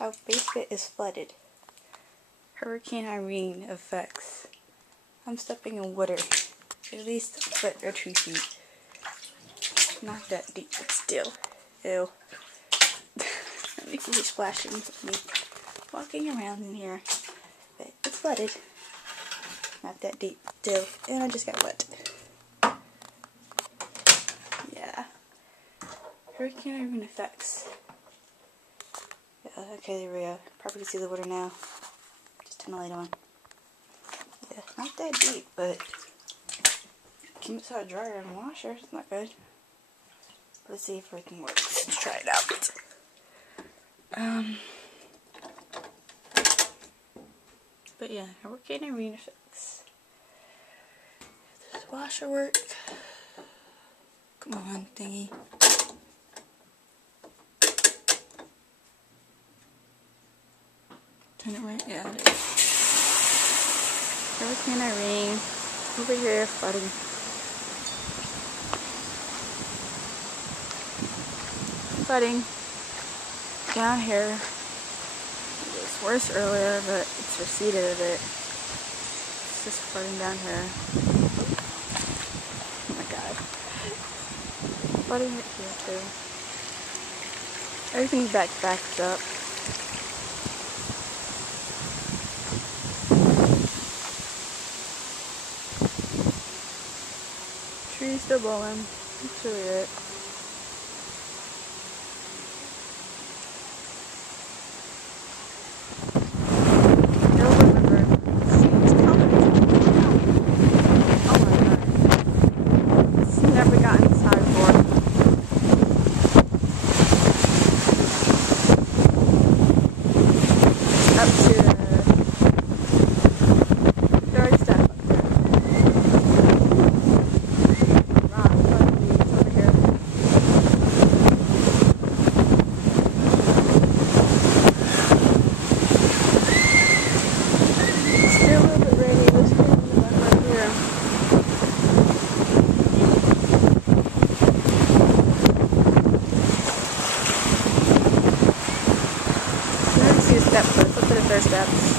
Our basement is flooded. Hurricane Irene effects. I'm stepping in water. At least a foot or 2 feet. Not that deep, but still. Ew. Let me keep splashing with me walking around in here. But it's flooded. Not that deep, still. And I just got wet. Yeah. Hurricane Irene effects. Yeah, okay, there we go. Probably can see the water now. Just turn the light on. Yeah, not that deep, but keep it so I dry and washer. It's not good. Let's see if everything works. Let's try it out. But yeah, Hurricane Irene effects. Does the washer work? Come on, thingy. Turn it right? Yeah, it is. Hurricane Irene. Over here, flooding. Flooding. Down here. It was worse earlier, but it's receded a bit. It's just flooding down here. Oh my god. Flooding right here too. Everything's backed up. Trees still blowing. That's really it. Steps. Let's look at the third steps.